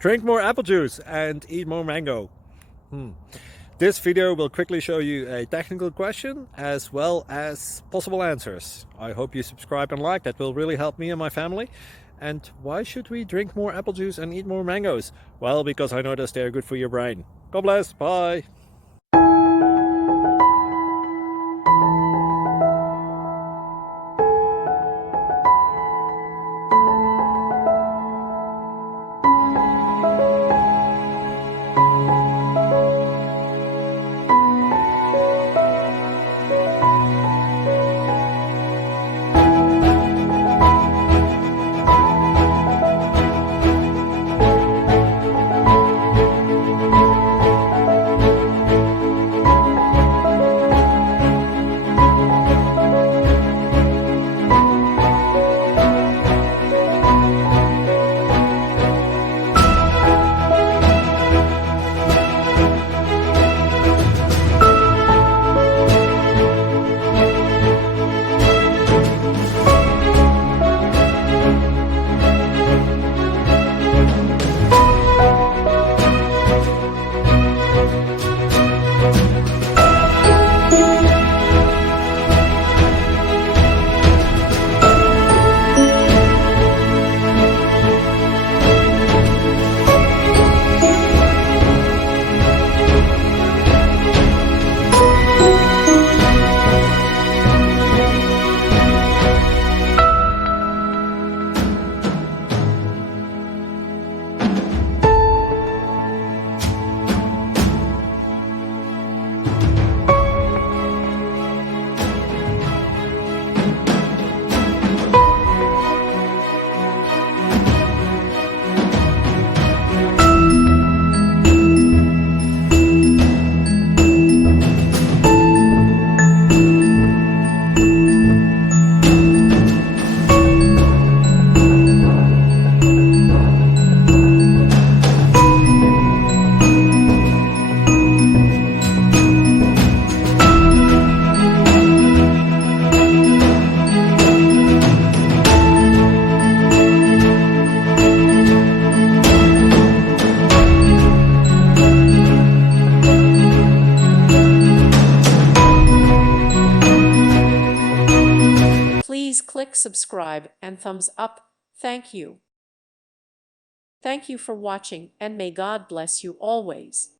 Drink more apple juice and eat more mango. This video will quickly show you a technical question as well as possible answers. I hope you subscribe and like, that will really help me and my family. And why should we drink more apple juice and eat more mangoes? Well, because I noticed they're good for your brain. God bless, bye! Please click subscribe and thumbs up. Thank you. Thank you for watching, and may God bless you always.